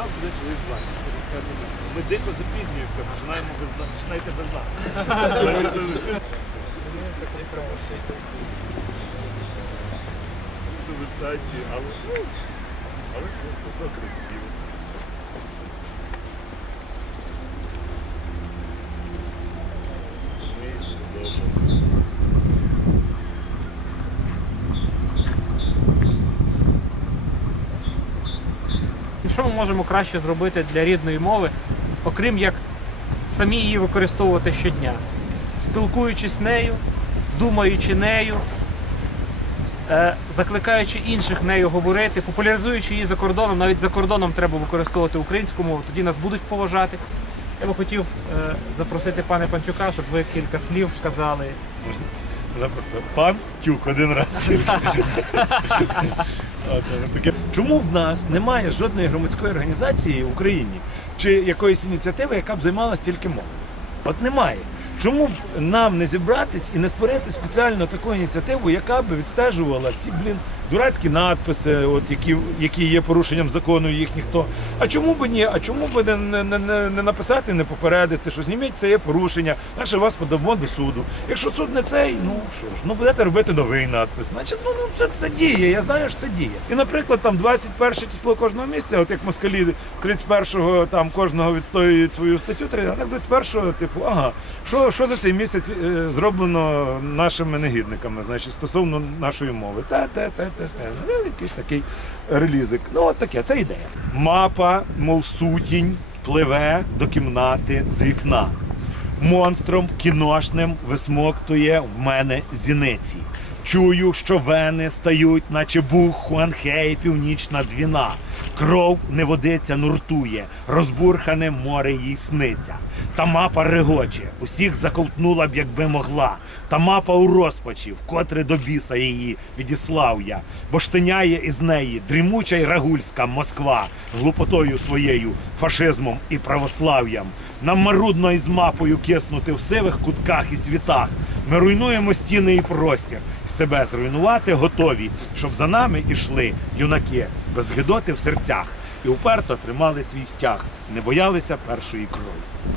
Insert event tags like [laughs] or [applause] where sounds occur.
один чоловік 20. Ми дико запізнюємося, починаємо без нас. Починайте без нас. В результаті, ну, але все одно красиво. І що ми можемо краще зробити для рідної мови, окрім як самі її використовувати щодня, спілкуючись нею, думаючи нею, е, закликаючи інших нею говорити, популяризуючи її за кордоном, навіть за кордоном треба використовувати українську мову, тоді нас будуть поважати. Я би хотів е, запросити пане Панчука, щоб ви кілька слів сказали. Можна просто пан тюк один раз тільки. [laughs] Е. Чому в нас немає жодної громадської організації в Україні чи якоїсь ініціативи, яка б займалася тільки мовою? От немає. Чому б нам не зібратись і не створити спеціально таку ініціативу, яка б відстежувала ці, блін, дурацькі надписи, от які, які є порушенням закону, їх ніхто. А чому б ні? А чому б не, не, не, не, написати, не попередити, що зніміть це є порушення, наше вас подамо до суду. Якщо суд не цей, ну що ж, ну будете робити новий надпис. Значить, ну, ну це, це діє. Я знаю, що це діє. І, наприклад, там 21 число кожного місяця, от як москалі 31-го там кожного відстоюють свою статтю, а так 21-го, типу, ага, що, що за цей місяць е, зроблено нашими негідниками, значить, стосовно нашої мови. Те, те, те, те, те. Ну, якийсь такий релізик. Ну, от таке, це ідея. Мапа, мов сутінь, пливе до кімнати з вікна. Монстром кіношним висмоктує в мене зіниці. Чую, що вени стають, наче бух Хуанхе і північна двіна. Кров не водиця нуртує, розбурхане море їй сниться. Та мапа регоче, усіх заковтнула б, якби могла. Та мапа у розпачі, вкотре до біса її відіслав я, бо штиняє із неї дрімуча й рагульська Москва глупотою своєю, фашизмом і православ'ям. Нам марудно із мапою киснути в сивих кутках і світах. Ми руйнуємо стіни і простір. Себе зруйнувати готові, щоб за нами ішли юнаки без гидоти в серцях і уперто тримали свій стяг, не боялися першої крові.